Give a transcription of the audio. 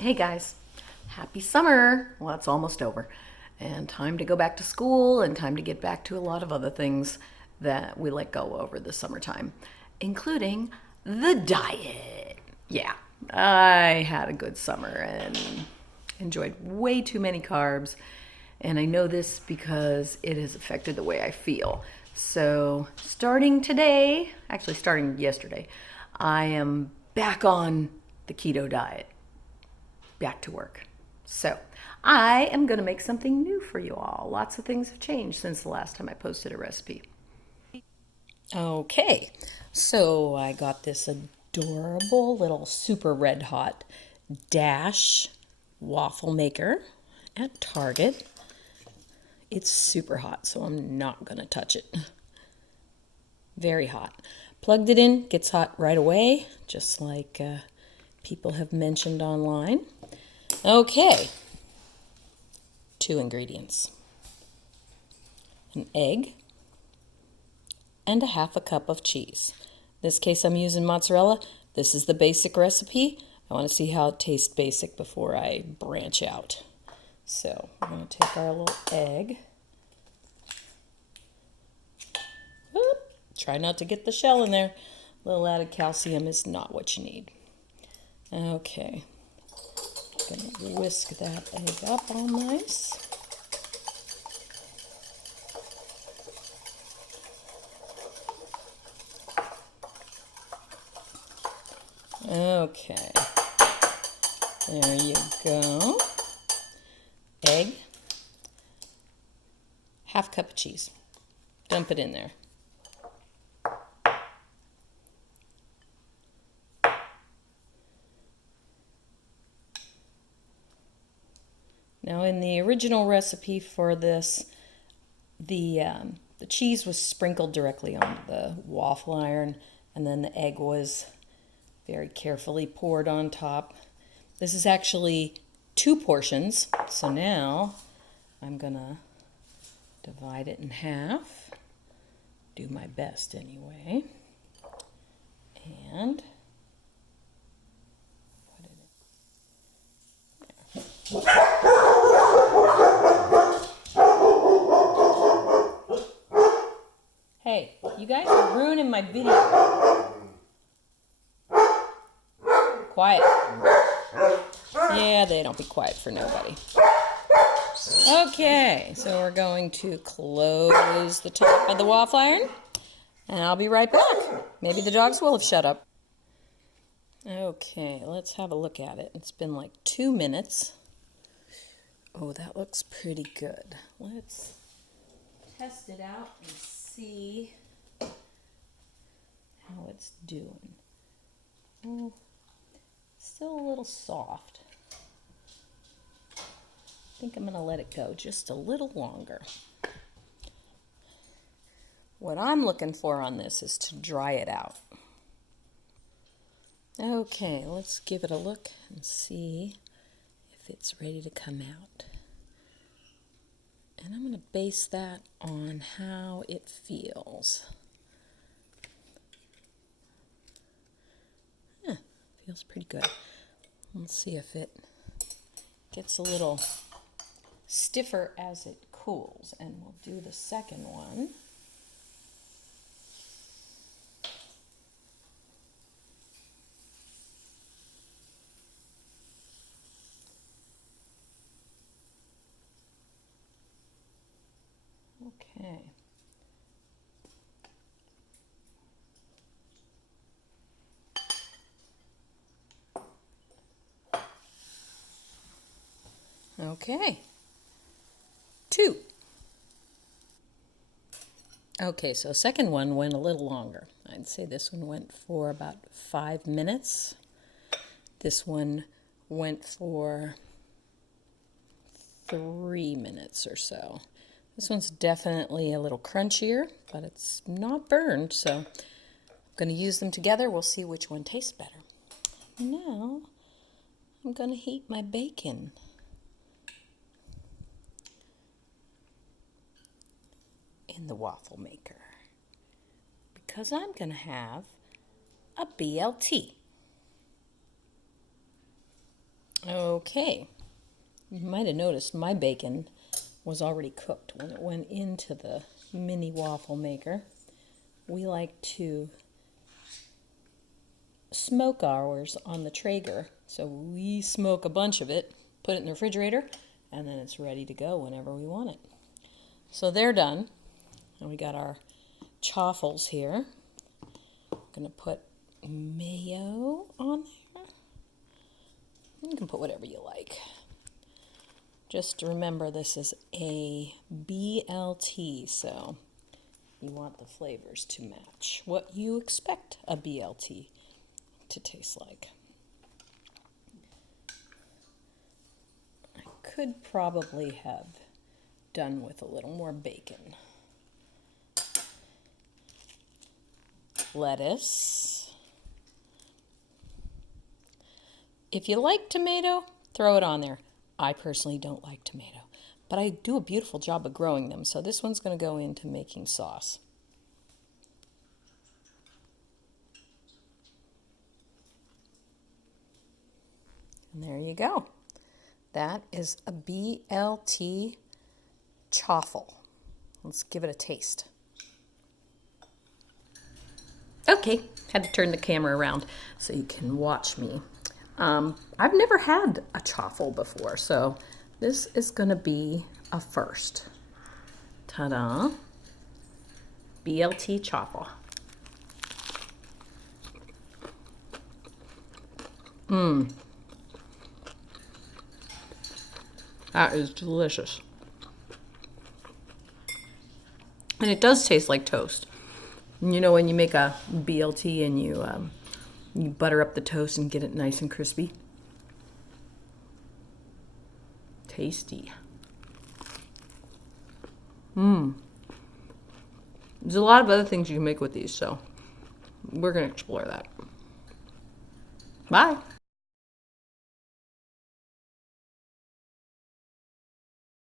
Hey guys, happy summer. Well, it's almost over. And time to go back to school and time to get back to a lot of other things that we let go over the summertime, including the diet. Yeah, I had a good summer and enjoyed way too many carbs. And I know this because it has affected the way I feel. So, starting today, actually starting yesterday, I am back on the keto diet, back to work. So, I am going to make something new for you all. Lots of things have changed since the last time I posted a recipe. Okay, so I got this adorable little super red hot Dash waffle maker at Target. It's super hot, so I'm not going to touch it. Very hot. Plugged it in, gets hot right away, just like people have mentioned online. Okay, 2 ingredients: an egg and a half a cup of cheese. In this case, I'm using mozzarella. This is the basic recipe. I want to see how it tastes basic before I branch out. So we're going to take our little egg. Whoop. Try not to get the shell in there. A little added calcium is not what you need. Okay. Going to whisk that egg up all nice. Okay. There you go. Egg. Half cup of cheese. Dump it in there. Now, in the original recipe for this, the cheese was sprinkled directly onto the waffle iron, and then the egg was very carefully poured on top. This is actually 2 portions, so now I'm gonna divide it in half. Do my best anyway. And put it in there. Hey, you guys are ruining my video. Quiet. Yeah, they don't be quiet for nobody. Okay, so we're going to close the top of the waffle iron, and I'll be right back. Maybe the dogs will have shut up. Okay, let's have a look at it. It's been like 2 minutes. Oh, that looks pretty good. Let's test it out and see how it's doing. Oh, still a little soft. I think I'm going to let it go just a little longer. What I'm looking for on this is to dry it out. Okay, let's give it a look and see if it's ready to come out. And I'm going to base that on how it feels. Feels pretty good. Let's see if it gets a little stiffer as it cools, and we'll do the second one. Okay. Okay. 2. Okay, so second one went a little longer. I'd say this one went for about 5 minutes. This one went for 3 minutes or so. This one's definitely a little crunchier, but it's not burned, so I'm going to use them together. We'll see which one tastes better. Now, I'm going to heat my bacon. In the waffle maker, because I'm going to have a BLT. Okay, you might have noticed my bacon was already cooked when it went into the mini waffle maker. We like to smoke ours on the Traeger. So we smoke a bunch of it, put it in the refrigerator, and then it's ready to go whenever we want it. So they're done. And we got our chaffles here. I'm going to put mayo on there. You can put whatever you like. Just remember this is a BLT, so you want the flavors to match what you expect a BLT to taste like. I could probably have done with a little more bacon. Lettuce. If you like tomato, throw it on there. I personally don't like tomato, but I do a beautiful job of growing them, so this one's going to go into making sauce. And there you go. That is a BLT chaffle. Let's give it a taste. Okay, had to turn the camera around so you can watch me. I've never had a chaffle before, so this is going to be a first. Ta-da! BLT chaffle. That is delicious. And it does taste like toast. You know when you make a BLT and you butter up the toast and get it nice and crispy? Tasty. There's a lot of other things you can make with these, so we're going to explore that. Bye.